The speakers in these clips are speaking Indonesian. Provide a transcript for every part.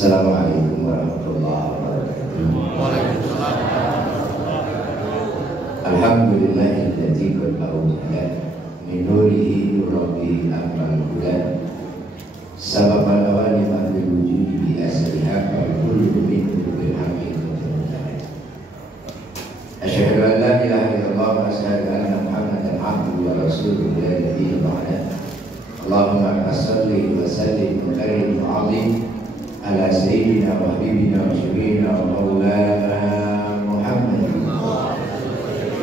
Assalamualaikum warahmatullahi wabarakatuh. Alhamdulillahilladzi qad awjada min nurihi nurabi amal huda sababal awali ma'bil wujudi bi asriha wal kullu minhu bil haqiqati. Asyhadu an la ilaha illallah wa asyhadu anna Muhammadan abduhu wa rasuluhu la nabiyya ba'da. Allahumma shalli wa sallim wa karim wa 'azim ala sayyidina wa habibina wa syafiina wa maulana Muhammad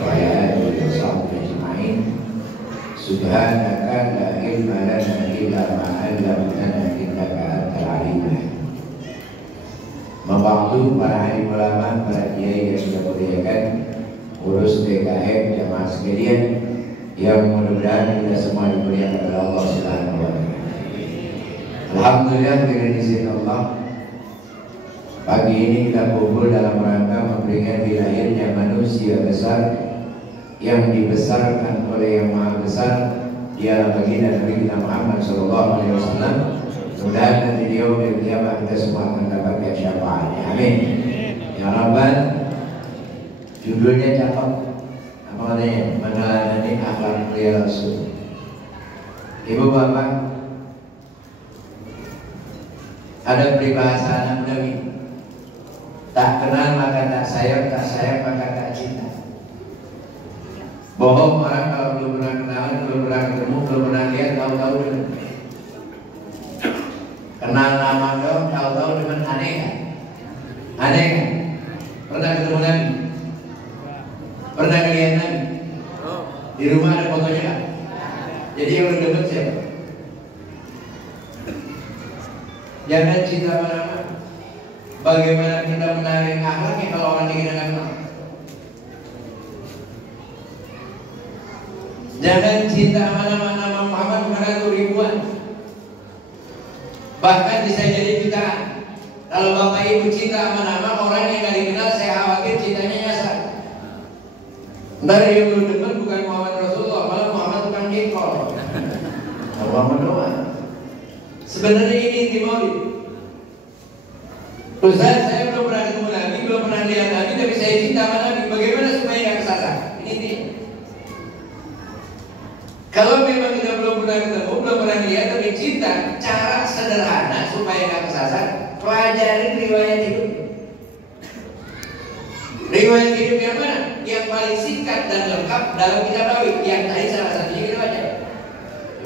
wa ala alihi wa sahbihi ajma'in. Subhanaka la ilma lana illa ma 'allamtana innaka antal alimul hakim. Maba'du, para alim ulama, para kiai yang sudah muliakan, urus DKM jamaah sekalian yang mudah-mudahan kita semua dimuliakan oleh Allah Subhanahu wa taala. Alhamdulillah dengan izin Allah, pagi ini kita kumpul dalam rangka memperingati lahirnya manusia besar yang dibesarkan oleh Yang Maha Besar, dialah baginda Nabi kita Muhammad SAW. Mudah nanti di yaumil qiyamah kita semua akan dapatkan syafaatnya. Amin. Ya Rabbal. Judulnya cakep. Apa katanya? Meneladani akhlak mulia Rasul. Ibu bapak, ada peribahasa anak muda ini, tak kenal maka tak sayang maka tak cinta. Bohong orang kalau belum pernah kenalan, belum pernah ketemu, belum pernah lihat, tahu-tahu dengan kenal nama dong, tahu-tahu dengan aneh kan? Aneh kan? Pernah ketemu Nabi? Pernah ngeliat Nabi? Di rumah ada fotonya kan? Jadi yang udah deket siapa? Jangan cinta mana-mana. Bagaimana kita menarik akhlaknya kalau orang dihinakan? Jangan cinta mana-mana nama Muhammad mengaku ribuan. Bahkan bisa jadi jutaan. Kalau bapak ibu cinta nama orang yang gak dikenal, saya khawatir cintanya nyasar. Ntar yang belum demen bukan Muhammad Rasulullah, malah Muhammad tukang jengkol. Muhammad doang. Sebenarnya ini inti maulid. Ustaz, saya belum pernah ketemu Nabi, belum pernah lihat Nabi, tapi saya cinta sama Nabi. Bagaimana supaya nggak kesasar? Ini intinya. Kalau memang kita belum pernah ketemu, belum pernah lihat, tapi cinta, cara sederhana supaya nggak kesasar, pelajarin riwayat hidup. Riwayat hidup yang mana? Yang paling singkat dan lengkap dalam kitab rawi. Yang tadi salah satunya kita baca.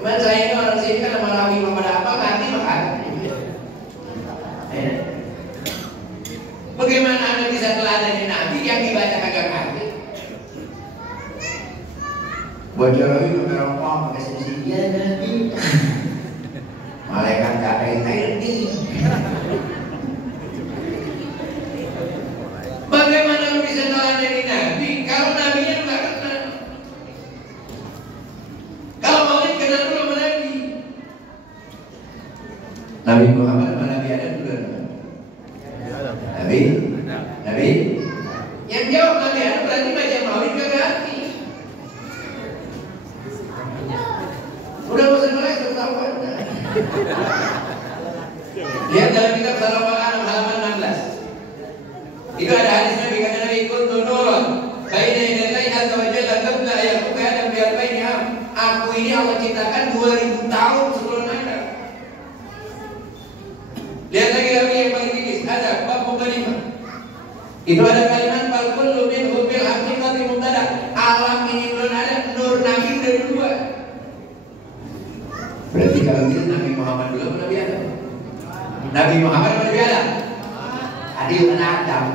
Cuman saya ini orang sini kan sama rawi pada apa ngerti makan. Bagaimana Anda bisa teladani Nabi yang dibaca kagak ngerti? Baca rawi pakai rokok, pakai sensi ya Nabi. Malaikat kagak ngerti. Bagaimana lu bisa teladani Nabi kalau Nabinya lu gak kenal? Kalau maulid kenal dulu sama Nabi. Nabi Muhammad sama Nabi Adam dulu. Nabi yang jawab Nabi Adam berarti baca maulid kagak ngerti. Udah bosan ngeles udah tahu kan? Lihat dalam kitab Salawat Anam halaman 16. Itu ada hadis Nabi, kata Nabi, kuntu nurun baina yadallahi azza wa jalla qabla an yakhluqa Adam bi arba'in am. Aku ini Allah ciptakan 2000 tahun sebelum Adam. Lihat lagi Nabi yang paling tinggi, ada bab mukadimah. Itu ada kalimat bal kullu minhu bil haqiqati mubtada. Alam ini belum ada, nur Nabi udah duluan. Berarti kalau gitu Nabi Muhammad dulu Nabi Adam. Nabi Muhammad Nabi Adam. Adil Adam.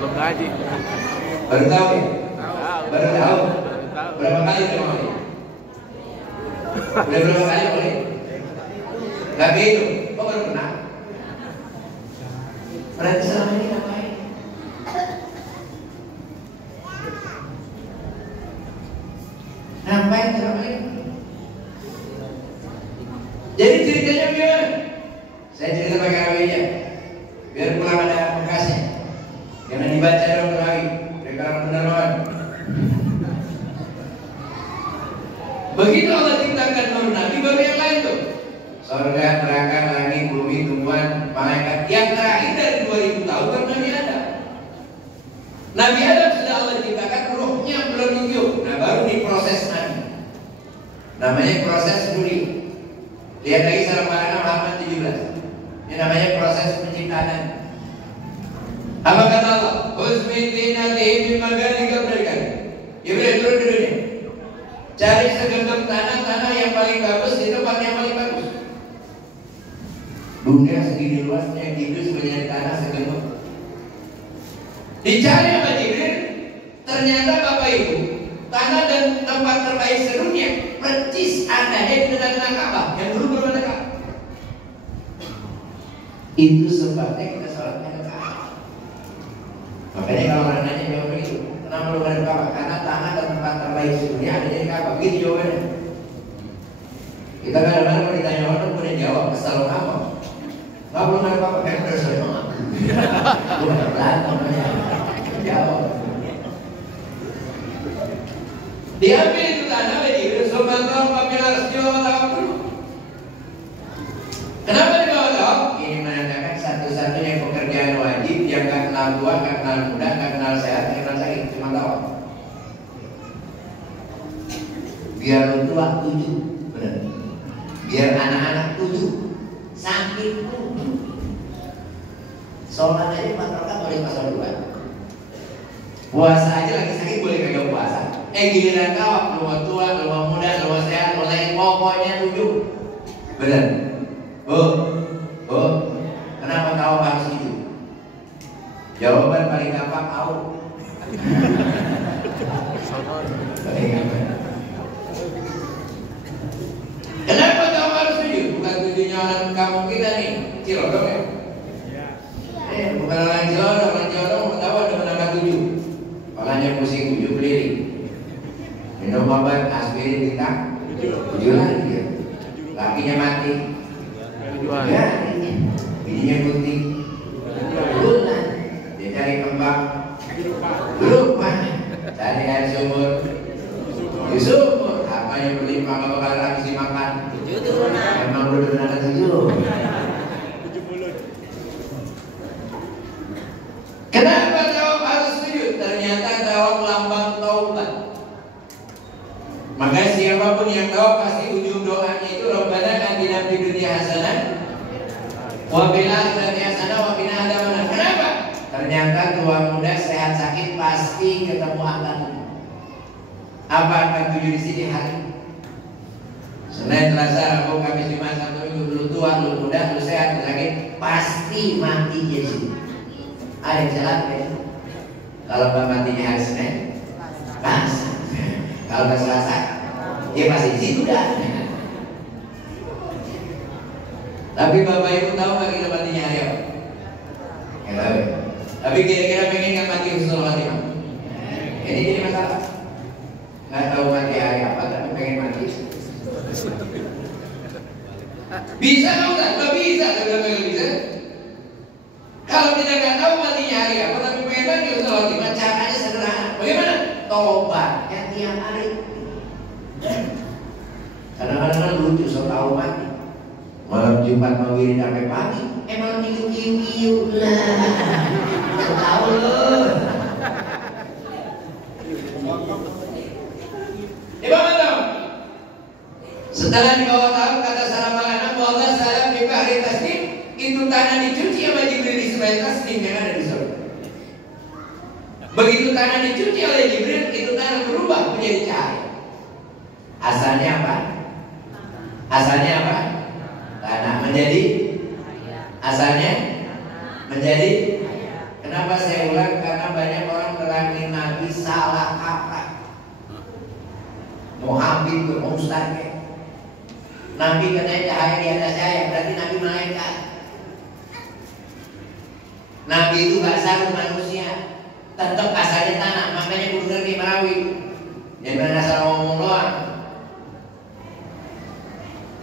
Belum ngaji. Baru tahu ya? Baru tahu. Berapa kali udah mau? Udah berapa kali boleh? Gak gitu. Kok baru kenal? Berarti selama ini ngapain? Ngapain selama ini? Jadi ceritanya gimana? Saya cerita pakai rawinya, biar pulang ada bekasnya. Jangan dibaca dong rawi, sekarang beneran. Begitu Allah ciptakan nur Nabi, baru yang lain tuh. Surga, neraka, langit, bumi, tumbuhan, malaikat. Yang terakhir dari 2000 tahun kan Nabi Adam. Nabi Adam sudah Allah ciptakan, ruhnya belum hidup. Nah baru diproses Nabi. Namanya proses duri. Lihat lagi surah Al-An'am halaman 17. Ini namanya proses penciptaan. Apa kata Allah? Usmitin alihim min magharibi berikan. Jibril turun ke dunia. Cari segenggam tanah yang paling bagus di tempat yang paling bagus. Dunia segini luasnya, Jibril sebenarnya tanah segenggam. Dicari sama Jibril, ternyata Bapak Ibu, tanah dan tempat terbaik sedunia percis adanya di tengah-tengah Ka'bah yang dulu belum ada Ka'bah. Itu sebabnya kita sholatnya ke Ka'bah. Makanya kalau orang nanya jawab begitu, kenapa belum ada Ka'bah? Karena tanah dan tempat terbaik sedunia adanya di Ka'bah. Begitu jawabannya. Kita kadang-kadang kalau ditanya orang punya jawab, kesal apa? Nggak belum ada Ka'bah, kan udah saya ngomong. Udah berantem jawab. Diambil itu tanah bagi Rasulullah SAW. Kenapa dibawa tahap? Ini menandakan satu-satunya pekerjaan wajib yang gak kenal tua, gak kenal muda, gak kenal sehat, gak kenal sakit, cuma tawaf. Biar lu tua 7, benar. Biar anak-anak 7, sakit 7. Sholat aja 4 rakaat boleh pasal 2. Puasa aja lagi sakit boleh kagak puasa. Giliran tawaf, lu mau tua, lu mau muda, lu mau sehat, lu mau sakit, pokoknya 7. Benar. Kenapa tawaf harus gitu? Jawaban paling gampang tahu. Kenapa tawaf harus 7? Bukan tujuannya orang kampung kita nih, Cilodong ya? Bukan orang Cilodong mau tahu ada menambah 7. Palanya pusing 7 keliling. Minum obat aspirin kita 7 lagi ya. Lakinya mati. Ya, bininya putih. Bulan. Dia cari kembang. Lupa. Cari air sumur. Di sumur. Apa yang berlimpah nggak bakal habis dimakan. Emang udah ada 7. Kenapa tawaf harus sujud? Ternyata tawaf lambang taubat. Maka siapapun yang tawaf pasti ujung doanya itu Rabbana atina fid dunya hasanah wa fil akhirati hasanah wa qina adzabannar. Kenapa? Ternyata tua muda sehat sakit pasti ketemu akan. Apa akan 7 di sini hari? Senin, Selasa, Rabu, Kamis, Jumat, Sabtu, Minggu, lu tua, lu muda, lu sehat, lu sakit, pasti mati di sini. Ada yang jelas ya? Kalau matinya hari Senin, pas. Kalau ke Selasa, dia masih di situ dah. Tapi Bapak Ibu tahu nggak kita matinya hari apa? Nggak tahu. Tapi kira-kira pengen nggak mati husnul khotimah? Ini jadi masalah. Nggak tahu mati hari apa, tapi pengen mati. Bisa nggak Ustaz? Nggak bisa. Nggak bisa. Kalau kita nggak tahu matinya hari apa, tapi pengen mati husnul khotimah, caranya sederhana. Bagaimana? Tobatnya tiap hari. Kadang-kadang kan lucu so tahu mati. Malam Jumat mau wirid sampai pagi, malam Minggu kiu lah. So tahu loh. Dibawa tahu. Setelah dibawa tahu kata salam malam Allah salam di bahri tasnim, itu tanah dicuci sama Jibril di sebelah tasnim yang ada di surga. Begitu tanah dicuci oleh Jibril, itu tanah berubah menjadi cahaya. Asalnya apa? Asalnya apa? Tanah menjadi asalnya menjadi. Kenapa saya ulang? Karena banyak orang nerangin Nabi salah kaprah. Mau habib ke mau ustaz. Nabi katanya cahaya di atas cahaya, berarti Nabi malaikat. Nabi itu gak sama manusia. Tetap asalnya tanah, makanya kudu ngerti Marawi. Jangan asal ngomong doang.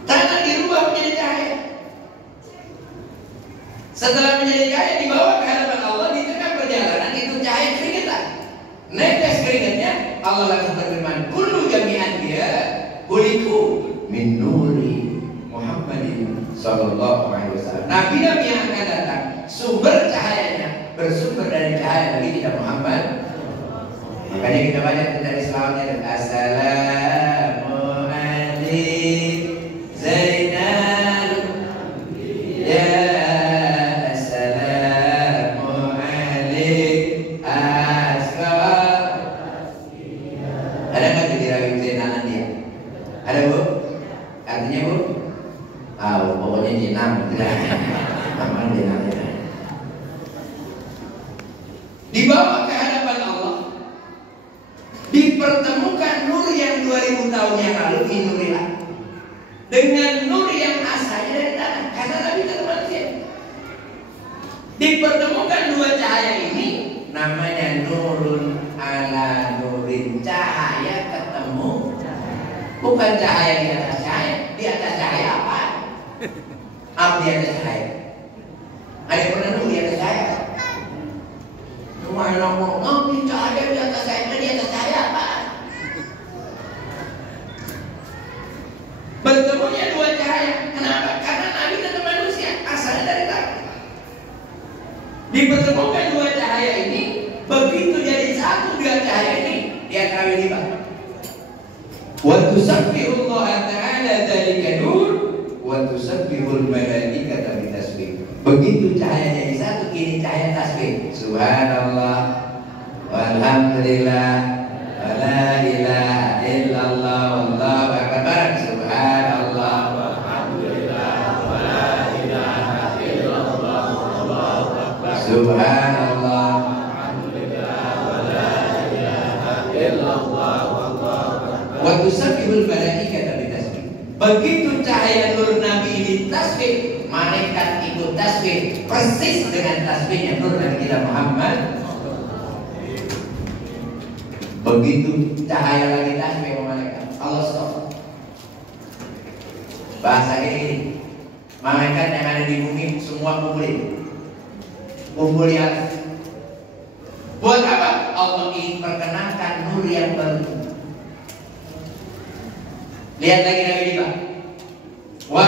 Tanah dirubah menjadi cahaya. Setelah menjadi cahaya dibawa ke hadapan Allah, di tengah perjalanan itu cahaya keringetan. Netes keringetnya, Allah langsung berfirman, kullu jami'an dia kuliku min nuri Muhammadin Sallallahu Alaihi Wasallam. Nabi-nabi yang akan datang sumber cahayanya bersumber dari cahaya Nabi kita Muhammad. Makanya kita baca dari selawatnya dan assalamu alaikum Zainal ya assalamu alaikum asra. Ada nggak jadi rawi Zainal dia? Ada bu? Artinya bu? Pokoknya jenang. Nama jenangnya. Dibawa ke hadapan Allah, dipertemukan nur yang 2000 tahun yang lalu Nurillah dengan nur yang asalnya dari tanah, karena Nabi itu manusia. Dipertemukan dua cahaya ini, namanya nurun ala nurin, cahaya ketemu, bukan cahaya di atas cahaya. Di atas cahaya apa? Apa di atas cahaya? Ada yang pernah nur di atas cahaya? Cuma ngomong di cahaya di atas cahaya, di atas cahaya apa? Bertemunya dua cahaya. Kenapa? Karena Nabi itu manusia, asalnya dari tanah. Dipertemukan dua cahaya ini, begitu jadi satu dua cahaya ini, dia kawin lima. Wa tusabbihullaha ta'ala dzalika nur wa tusabbihul malaikata bitasbih. Begitu cahayanya di satu, kini cahaya tasbih. Subhanallah walhamdulillah wa la ilaha illallah wallahu akbar. Subhanallah walhamdulillah wa la ilaha illallah wallahu akbar. Subhanallah walhamdulillah wa la ilaha illallah wallahu akbar. Wa tusabbihul malaikata bitasbih. Begitu cahaya nur Nabi ini tasbih, malaikat ikut tasbih persis dengan tasbihnya nur Nabi kita Muhammad. Begitu cahaya lagi tasbih malaikat, Allah stop. Bahasa ini, malaikat yang ada di bumi semua kumpul di atas. Buat apa? Allah ingin perkenankan nur yang baru. Lihat lagi Nabi kita. Wa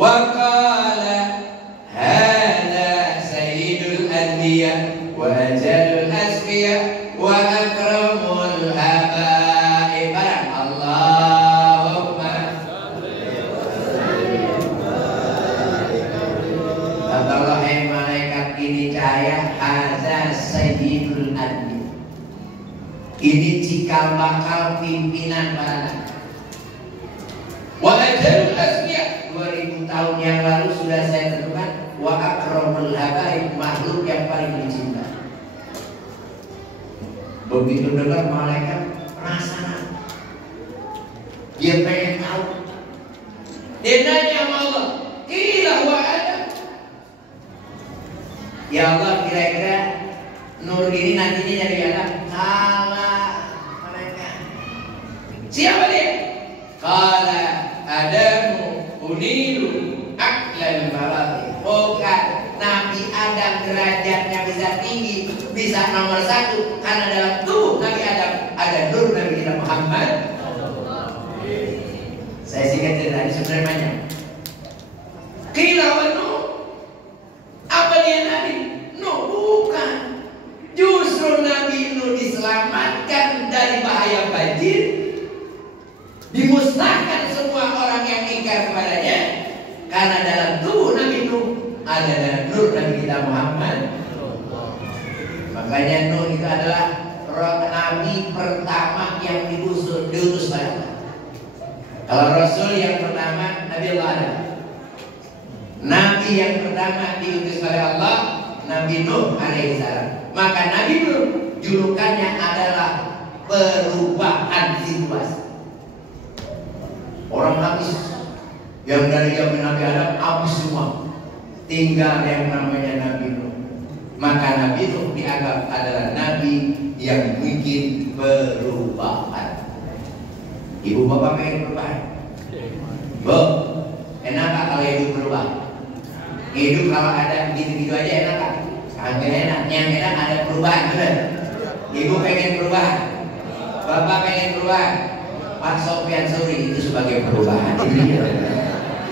وقال هذا سيد الأنبياء وأجل الأسفياء وأكرم الآباء. اللهم Allah malaikat ini cahaya hadza sayyidul anbiya. Ini cikal bakal pimpinan para nabi. Wa ajalul asfiya, 2000 tahun yang lalu sudah saya tentukan. Wa akramul habaib, makhluk yang paling dicinta. Begitu dengar malaikat penasaran, dia pengen tahu. Dia nanya sama Allah, qila wa adam, ya Allah, kira-kira nur ini nantinya dari mana? Salah malaikat. Siapa dia? Qala Adamu unilu aklal balati. Bukan, Nabi Adam derajatnya bisa tinggi, bisa nomor 1 karena dalam tubuh Nabi Adam ada nur Nabi kita Muhammad. Saya singkat cerita ini sebenarnya banyak. Qila wa Nuh, apa dia Nabi? Nuh bukan. Justru Nabi Nuh diselamatkan dari bahaya banjir, dimusnahkan semua orang yang ingkar kepadanya, karena dalam tubuh Nabi Nuh ada nur Nabi kita Muhammad. Makanya Nuh itu adalah Nabi pertama yang diutus oleh Allah. Kalau Rasul yang pertama Nabi Allah Adam. Nabi yang pertama diutus oleh Allah Nabi Nuh alaihissalam. Maka Nabi Nuh julukannya adalah perubahan situasi. Orang habis, yang dari zaman Nabi Adam habis semua, tinggal yang namanya Nabi Nuh. Maka Nabi Nuh dianggap adalah Nabi yang bikin perubahan. Ibu bapak pengen perubahan? Bu, enak gak kalau hidup berubah? Hidup kalau ada gitu-gitu aja enak gak? Agak enak, yang enak ada perubahan, bener? Ibu pengen perubahan, bapak pengen perubahan. Pak Sofyan Sauri itu sebagai perubahan. Iya.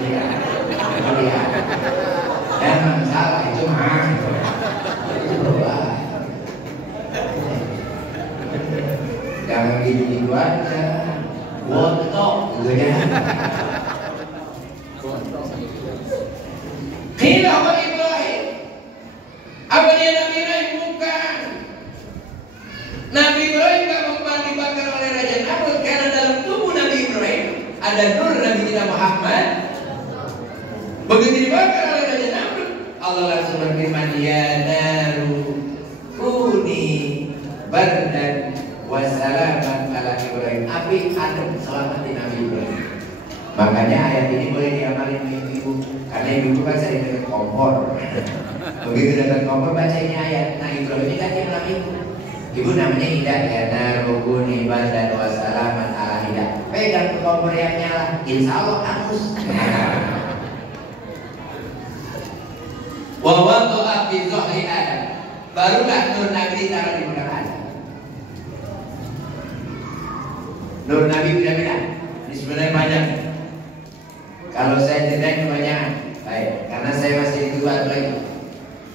Iya. Jangan salah itu mah. Itu perubahan. Jangan gitu aja. Wotok gitu ya. Kenapa Ibrahim? Apa dia Nabi Ibrahim? Bukan. Nabi Ibrahim gak mempan dibakar oleh Raja Namrud karena dalam tubuh Nabi Ibrahim ada nur Nabi kita Muhammad. Begitu dibakar oleh Raja Namrud, Allah langsung berfirman, ya naru kuni bardan wassalaman ala Ibrahim. Api adem selamatin Nabi Ibrahim. Makanya ayat ini boleh diamalin ibu, karena ibu kan sering dengan kompor. Begitu dapat kompor baca ini ayat. Nah Ibrahim ini kan dia bilang ibu namanya Ida ya narukuni bardan wassalaman ala Ida. Pegang kompor yang nyala, insya Allah hangus. Wawatu api zohri Adam. Barulah nur Nabi taruh di muka Adam. Nur Nabi beda-beda. Ini sebenarnya banyak. Kalau saya ceritain kebanyakan, baik, karena saya masih tua lagi.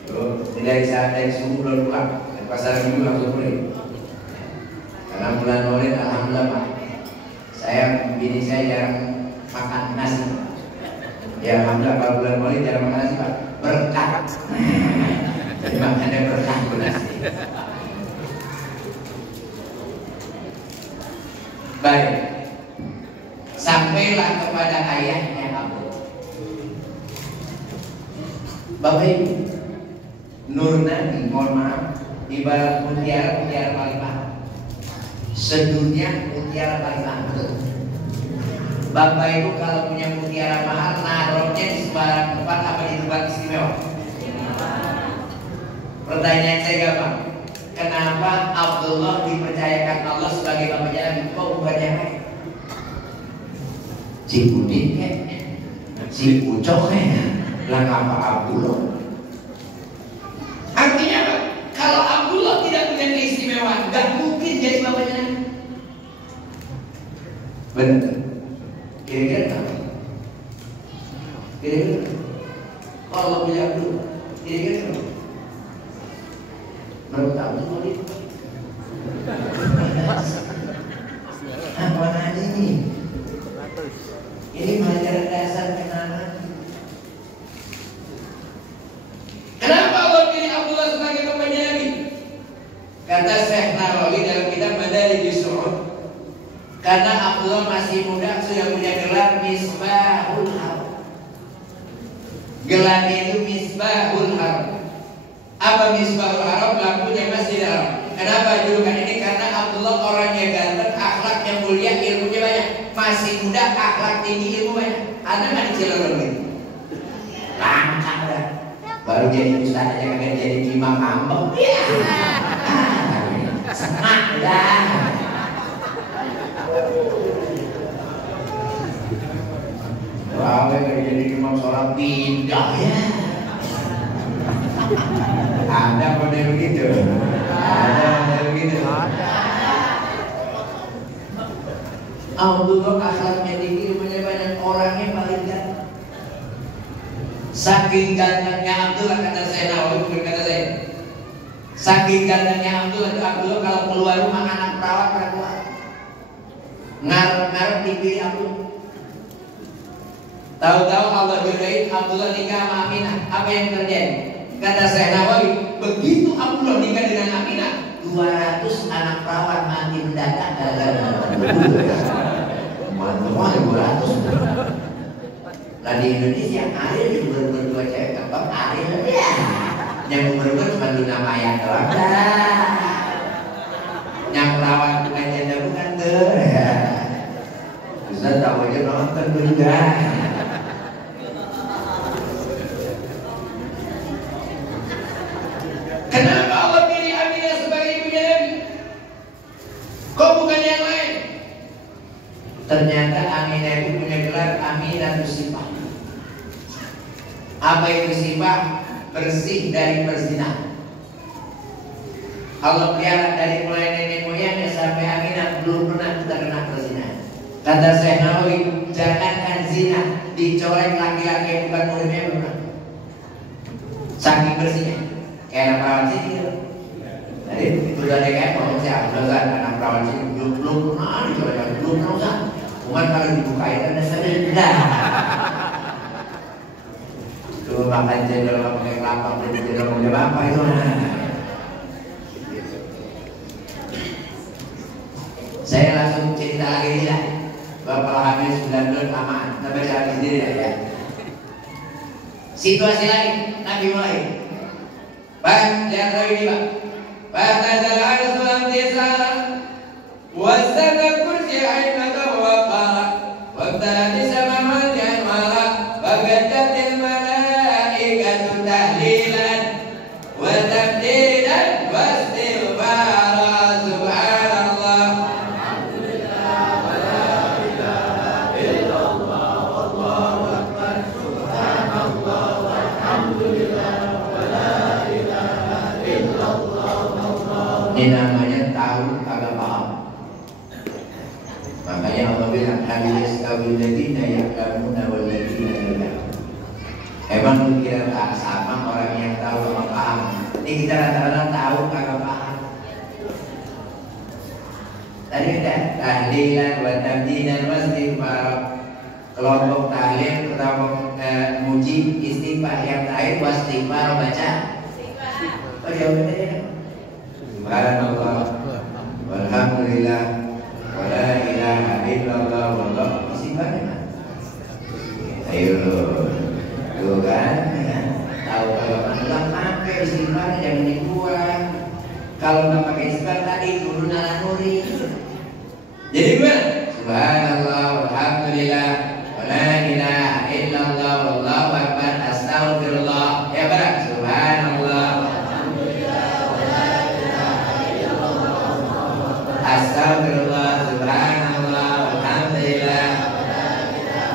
Tuh, dari saat dari subuh belum pulang, dan pasar minggu langsung mulai. Karena bulan Maulid, alhamdulillah Pak, bini saya jarang makan nasi. Ya alhamdulillah kalau bulan Maulid jarang makan nasi Pak, berkah. Jadi makannya berkah nasi. Baik, sampailah kepada ayahnya Abu. Bapak Ibu, nur Nabi, mohon maaf, ibarat mutiara paling mahal. Sedunia mutiara paling mahal. Bapak Ibu kalau punya mutiara mahal, naruhnya di sembarang tempat apa di tempat istimewa? Pertanyaan saya gampang. Kenapa Abdullah dipercayakan Allah sebagai bapaknya Nabi? Kok bukan yang lain? Si Udin kek, si Ucok kek, lah ngapa Abdullah? Artinya apa? Kalau Abdullah tidak punya keistimewaan, nggak mungkin jadi bapaknya Nabi. Benar? Kira-kira apa? Kira-kira kalau punya Abdullah, kira-kira apa? Berapa tahun itu Maulid? Apa aja ini? Ini pelajaran dasar kenalan. Kenapa Allah pilih Abdullah sebagai bapaknya Nabi? Kata Syekh Nawawi dalam kitab Madarijus Su'ud, karena Abdullah masih muda sudah punya gelar Misbahul Haram. Gelarnya itu Misbahul Haram. Apa Misbahul Haram? Lampunya Masjidil Haram. Kenapa julukan ini? Karena Abdullah orangnya ganteng, akhlaknya mulia, ilmunya banyak. Masih muda, akhlak tinggi, ilmu banyak. Anda nggak dicelurun gitu? Langka dah. Baru jadi ustaz aja kagak jadi imam ambek. Ya. Semak dah. Wah, kayak jadi imam sholat pindah ya. Ada model begitu? Ada model begitu? Abdullah akhlaknya tinggi, ilmunya banyak, orangnya paling ganteng. Saking gantengnya Abdullah, kata saya Nawawi, bukan kata saya. Saking gantengnya Abdullah kalau keluar rumah anak perawat pada keluar. Ngarep-ngarep dipilih Abdullah. Tahu-tahu Allah jodohin Abdullah nikah sama Aminah. Apa yang terjadi? Kata saya Nawawi, begitu Abdullah nikah dengan Aminah, 200 anak perawan mati mendadak gara-gara mana 200. Lah di Indonesia Ariel juga berdua cewek gampang Ariel ya. Yang berdua cuma Luna Maya doang. Yang perawan bukan janda bukan tuh. Ustaz tahu aja nonton juga. Kenapa Allah pilih Aminah sebagai ibunya Nabi? Kok bukan yang lain? Ternyata Aminah itu punya gelar Aminah Sifah. Apa itu sifah? Bersih dari perzinahan. Allah pelihara dari mulai nenek moyangnya sampai Aminah belum pernah terkena perzinahan. Kata Syekh Nawawi, jangankan zina, dicolek laki-laki bukan muridnya benar. Saking bersihnya, kayak anak perawan sini gitu. Jadi itu dari kayak ngomong siapa dosan anak perawan sini belum pernah dicolek, belum pernah. Cuman kalau dibukain kan dasarnya enggak. Tuh makan cendol pakai kelapa, beli cendol pakai apa itu? Saya langsung cerita lagi lah. Bapak hamil 9 bulan lamaan, sampai cari sendiri ya. Situasi lain, Nabi mulai. Pak, lihat lagi ini Pak. Pak Tazal Arzulam Desa Wasana kursi aimata wa qara Wabtala disama manjan mala Bagadatil malaikatu tahlilan Wa tabdilan wa istighfara Subhanallah. Ini namanya tahu kagak paham. Makanya Allah bilang hal yastawil ladina ya'lamuna wal ladina la ya'lamun. Emang lu kira tak sama orang yang tahu sama paham? Ini kita rata-rata tahu kagak paham. Tadi udah tahlilan wa tabdilan wa istighfar. Kelompok tahlil, kelompok muji, istighfar. Yang terakhir wa istighfar baca. Oh jawabnya ya. Subhanallah walhamdulillah wa la ilaha illallah wallahu istighfar. Ayo tuh kan ya. Tahu kalau nggak pakai istighfar jangan dibuang. Kalau nggak pakai istighfar tadi turun ala nuri. Jadi gimana? Subhanallah walhamdulillah wa la ilaha illallah wallahu akbar astagfirullah. Ya barang subhanallah astagfirullah subhanallah alhamdulillah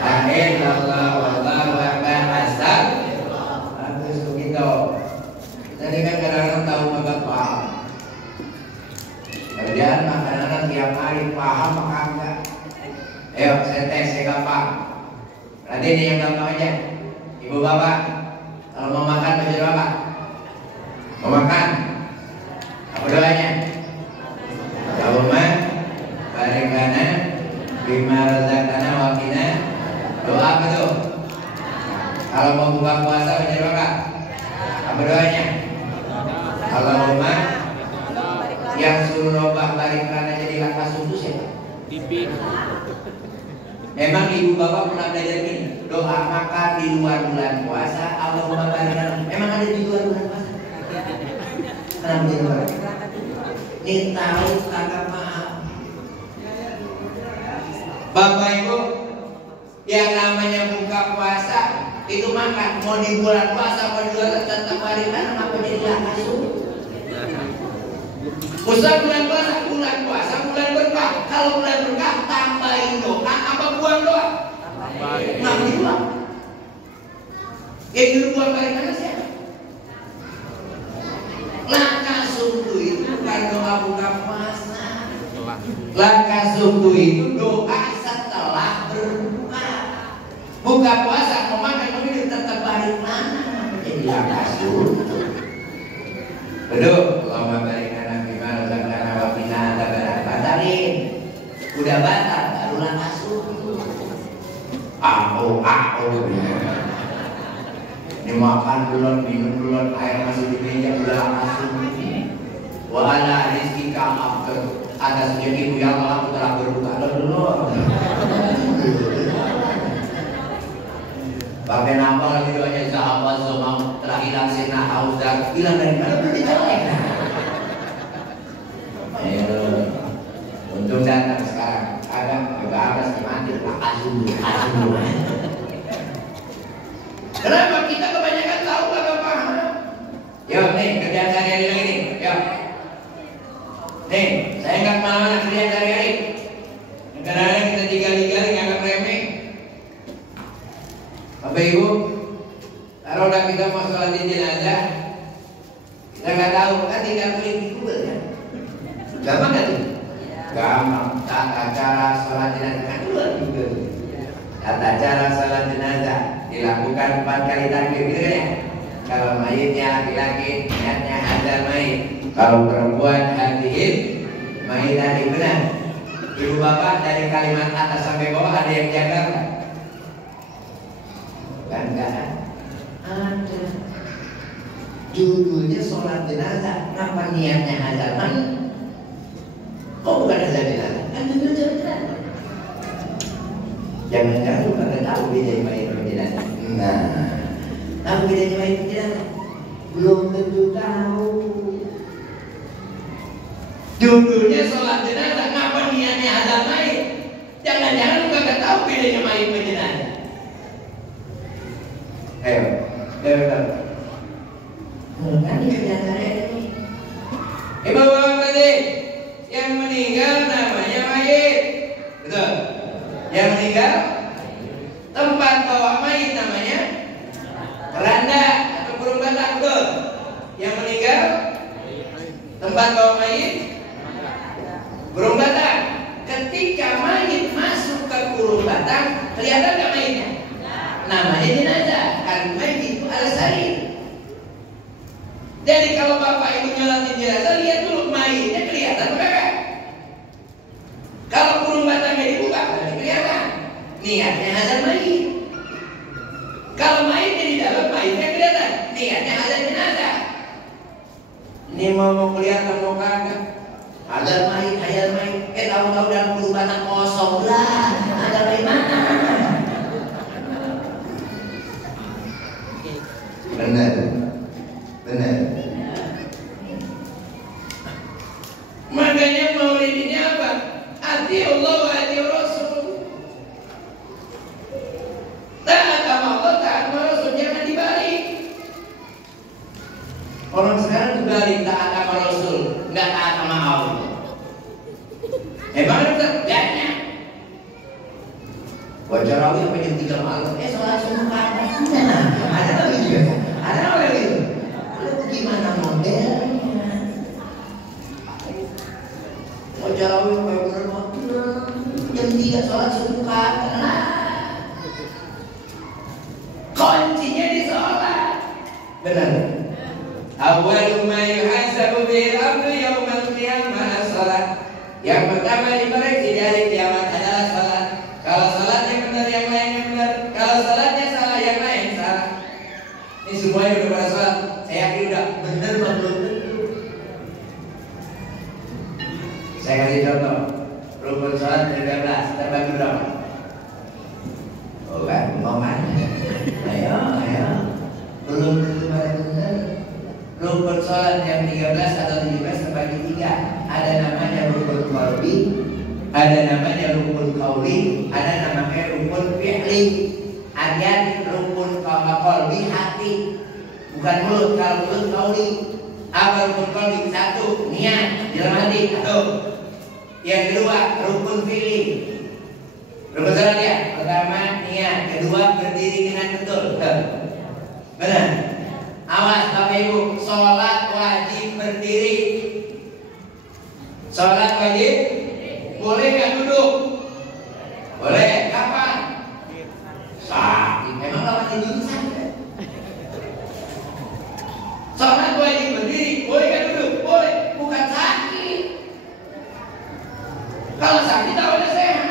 alhamdulillah wallahu akbar astagfirullah. Terus begitu. Tadi kan kadang-kadang tahu kagak paham. Kerjaan mah kadang-kadang tiap hari paham apa enggak. Ayo saya tes, saya gampang. Berarti ini yang gampang aja. Ibu bapak kalau mau makan baca doa apa? Mau makan apa doanya? Allahumma barik lana bima razaqtana wa qina. Doa apa tuh? Kalau mau buka puasa baca doa apa? Apa doanya? Allahumma yang suruh robah barik lana jadi lakas khusus ya? Dipin. Emang ibu bapak pernah belajar ini? Doa makan di luar bulan puasa Allahumma barik lana. Emang ada di luar bulan puasa? Kenapa di luar? Ini tahu kagak paham. Bapak Ibu, yang namanya buka puasa itu makan. Mau di bulan puasa mau di luar tetap hari kan apa jadi lakas? Ustaz bulan puasa bulan berkah. Kalau bulan berkah tambahin doa apa buang doa? Tambahin. Nah dibuang. Yang dulu buang balik mana siapa? Langkah subuh itu bukan doa buka puasa. Langkah subuh itu doa setelah berbuka. Buka puasa mau makan mau minum tetap balik mana? Jadi langkah subuh. Betul. Allahumma barik lana bima razaqtana wa qina adzabannar. Batalin. Udah batal baru langkah subuh. Ini makan belum, minum belum, air masih di meja udah langsung. Wa ala rizqika afdal. Atas rezekimu ya Allah aku telah berbuka dulu. Pakai nama lagi doanya sahabat semua telah hilang sena haus dan hilang dari mana belum dicolek. Ayo, untung datang sekarang. Agak harus mati dulu. Kenapa kita kebanyakan tahu kagak paham? Yuk nih kerjaan sehari-hari lagi nih. Yuk. Nih saya nggak kemana-mana kerjaan sehari-hari. Kadang-kadang kita digali-gali nganggap remeh. Bapak Ibu, kalau udah kita mau sholat jenazah, kita nggak tahu kan tinggal klik di Google kan? Gampang nggak tuh? Gampang. Tata cara sholat jenazah kan dulu Tata cara salat jenazah dilakukan 4 kali takbir, gitu ya. Kalau mayitnya laki-laki, niatnya hadal mayit. Kalau perempuan hadirin mayit tadi, benar. Ibu bapak dari kalimat atas sampai bawah ada yang jaga kan? Kan enggak ada. Judulnya sholat jenazah, kenapa niatnya hadal mayit? Kok bukan hadal jenazah? Kan judulnya jenazah. Jangan-jangan lu kagak tahu bedanya mayit sama jenazah. Nah, tahu bedanya mayit sama jenazah? Belum tentu tahu. Judulnya sholat jenazah, kenapa niatnya hadal mayit? Jangan-jangan lu kagak tahu bedanya mayit sama jenazah. Ayo, kan ini kenyataannya ini. Bapak-bapak tadi yang meninggal namanya mayit, betul? Yang meninggal tempat bawa mayit namanya keranda atau burung batak, betul? Yang meninggal tempat bawa mayit burung batak. Ketika mayit masuk ke burung batak, kelihatan nggak mayitnya? Namanya jenazah, kan mayit itu al-sarir. Jadi kalau bapak ibu nyolatin jenazah, lihat dulu mayitnya kelihatan enggak? Kalau burung bataknya dibuka, berarti kelihatan. Niatnya hadal mayit. Kalau mayitnya di dalam, mayitnya kelihatan. Niatnya hadal jenazah. Ini mau kelihatan mau kagak? Hadal mayit, hayal mayit. Tahu-tahu dalam burung batak kosong lah. Hadal mayit mana? Benar. Benar. Makanya maulid ini apa? Ati Allah wa ati Rasul. Taat sama Allah, taat sama Rasul, jangan dibalik. Orang sekarang dibalik, taat sama Rasul, nggak taat sama Allah. Emang ada banyak. Wajarawih apa jam 3 malam? Sholat subuh kapan? Ada lagi juga. Ada lagi. Lu gimana modelnya? Wajarawih kayak bener waktu jam 3 sholat subuh kapan? Kuncinya di sholat. Benar. Awwalu ma yuhasabu bil abdu yaumal qiyamah as-salat. Yang pertama diperiksa dari kiamat adalah salat. Kalau salatnya benar, yang lainnya benar. Kalau salatnya salah, yang lain salah. Ini semuanya udah pada salat. Saya yakin udah benar belum tentu. Saya kasih contoh. Rukun salat 13 terbagi berapa? Oh kan, ngomongnya. Ayo. Belum tentu pada benar. Rukun salat yang 13 atau 17 terbagi 3. Ada namanya rukun qalbi, ada namanya rukun qauli, ada namanya rukun fi'li. Hati-hati, rukun qalbi hati, bukan mulut. Kalau mulut qauli. Apa rukun qalbi? 1, niat dalam hati. Yang kedua, rukun fi'li. Rukun salat ya, pertama niat, kedua berdiri dengan betul. Benar. Awas Bapak Ibu, sholat wajib berdiri. Sholat wajib boleh nggak duduk? Boleh. Kapan? Sakit. Emang lawan duduk sakit? Sholat wajib berdiri. Boleh nggak duduk? Boleh. Bukan sakit. Kalau sakit tahunya sehat.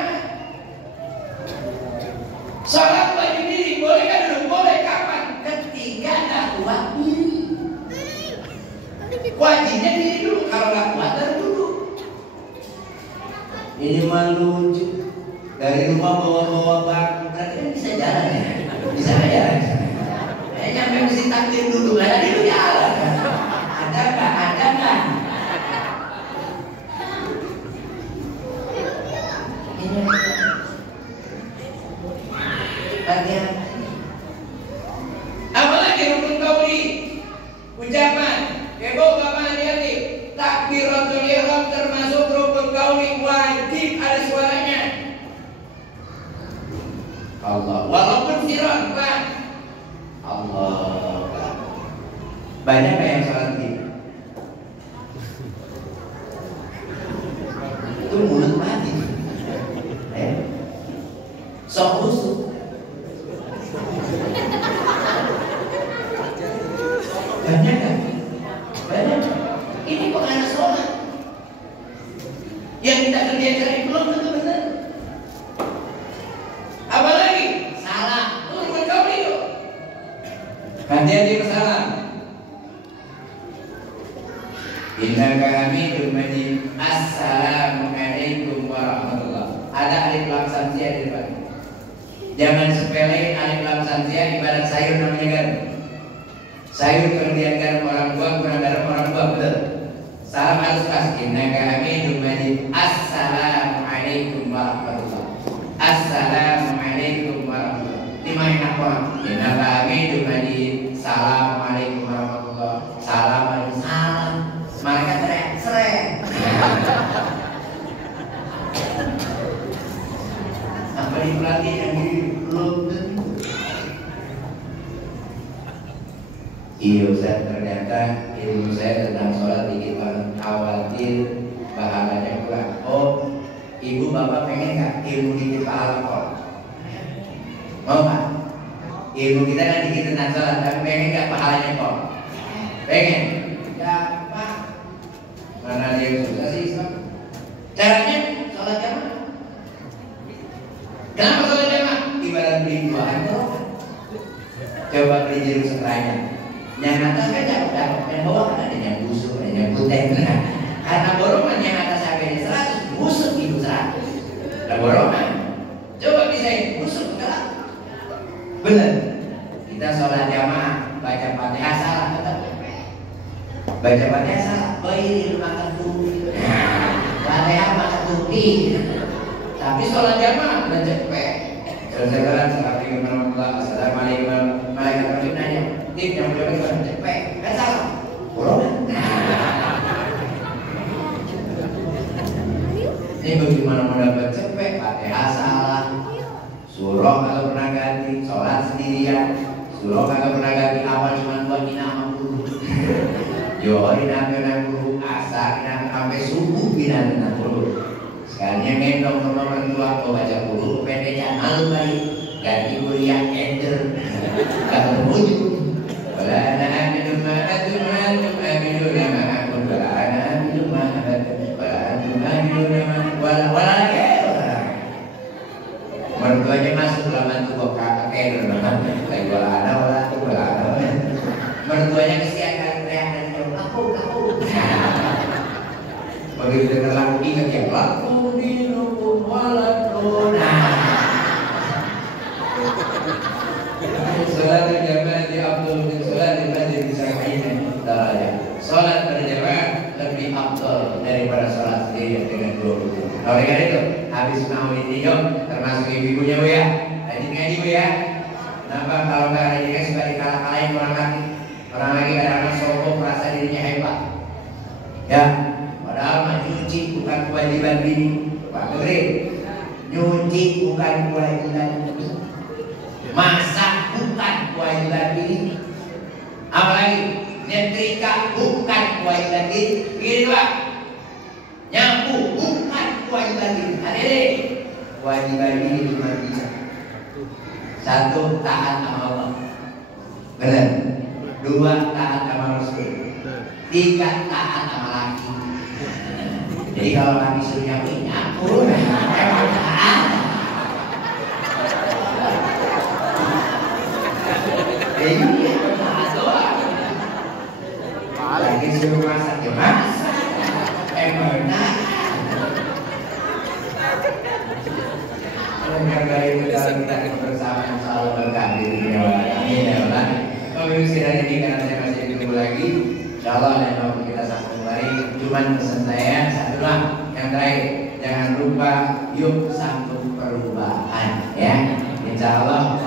Sholat wajib berdiri. Boleh nggak duduk? Boleh. Kapan? Ketika nggak kuat diri. Wajibnya diri dulu. Kalau nggak kuat baru duduk. Ini malu lucu. Dari rumah bawa-bawa bangku, berarti kan bisa jalan ya? Bisa nggak jalan? Nyampe mesti takdir duduk, lah itu jalan. Ada nggak? Ada nggak? Ini latihan. Apalagi rukun qauli, ucapan. Bapak hati-hati. Takbiratul ihram termasuk rukun qauli, wajib ada suaranya. Allah, walaupun sirron, Pak. Allah. Banyak yang salat gitu. Itu mulut mati. Sok usuk. Hati-hati masalah. Innaka hamidum majid. Assalamualaikum warahmatullah. Ada alif lam samsiah di depan. Jangan sepele alif lam samsiah ibarat sayur namanya garam. Sayur kelebihan garam orang buang, kurang garam orang buang, betul. Salam harus pas. Innaka hamidum majid. Assalamualaikum warahmatullah. Assalamualaikum warahmatullah. Lima enak orang. Innaka hamidum majid. Assalamualaikum warahmatullah. Assalamualaikum salam. Mereka teriak seret. Apa dipelatih yang di belum tentu. Iya Ustaz, ternyata ilmu saya tentang sholat dikit banget. Khawatir pahalanya kurang. Oh, ibu bapak pengen nggak ilmu dikit pahala kok? Mau nggak? Ilmu kita kan dikit tentang sholat, tapi pengen nggak pahalanya kok? Pengen? Ya Pak. Mana dia yang susah sih Islam? Caranya sholat jamaah. Kenapa sholat jamaah? Ibarat beli buahan tuh. Coba beli jeruk setengahnya. Yang atas kan dapat, yang bawah kan ada yang busuk, ada yang putih. Karena borongan yang atas sampai 100, busuk itu 100. Ada borongan. Coba bisa busuk enggak? Benar. Kita sholat jamaah, baca Fatihah salah tetap. Baca Fatihah salah, bayi makan tuki. Fatihah makan tuki. Tapi sholat jamaah udah cepet. Assalamualaikum warahmatullahi wabarakatuh. Assalamualaikum malaikat wajib nanya. Tip yang udah kita cepet, kan salah. Borongan. Ini bagaimana mau dapat cepet? Fatihah salah. Surah kalau pernah ganti, sholat sendirian. Surah kalau pernah ganti awal cuma 2 minam 60. Johor minam 60, asar minam sampai subuh minam 60. Sekalinya ngendong sama orang tua, kau baca dulu, pendeknya malu kali, ganti kuliah enter, gak berwujud. Wala ana aminu ma'atum antum aminu ma'akum, wala ana aminu ma'atum, wala antum aminu ma'akum, wala mertuanya masuk dalam mantu kakak keder lagi wala ana, wala antum, wala ana. Mertuanya kesian kali teriak dan jawab, aku. Begitu dengar lagu ingat ya, laku dinukum waladun. Salat berjamaah di Abdul bin salat di masjid Sa'id darajah. Salat berjamaah lebih afdal daripada salat sendiri dengan 20. Oleh karena itu, habis maulid ini termasuk ibu-ibunya Bu ya. Rajin ngaji Bu ya. Kenapa kalau nggak rajin ngaji suka dikalah-kalahin orang lagi. Orang lagi kadang-kadang sombong merasa dirinya hebat. Ya. Padahal nyuci bukan kewajiban bini. Pak Tegri, nyuci bukan kewajiban bini. Masak bukan kewajiban bini. Apalagi nyetrika bukan kewajiban bini. Begini Pak, nyapu bukan kewajiban bini. Adik, kewajiban bini cuma 3. 1, taat sama Allah. Benar. 2, taat sama Rasul. 3, taat sama laki. Jadi kalau lagi suruh nyapu, emang taat. Iya, taat doang. Lagi suruh masak, ya masak. Emang taat. Karena itu dalam kita kebersamaan selalu berkah di dunia wal amin ya Allah. Pemirsa dari ini karena saya masih ditunggu lagi. Insyaallah dan waktu kita sambung kembali. Cuman pesan saya satu lah yang terakhir, jangan lupa yuk sambung perubahan ya. Insyaallah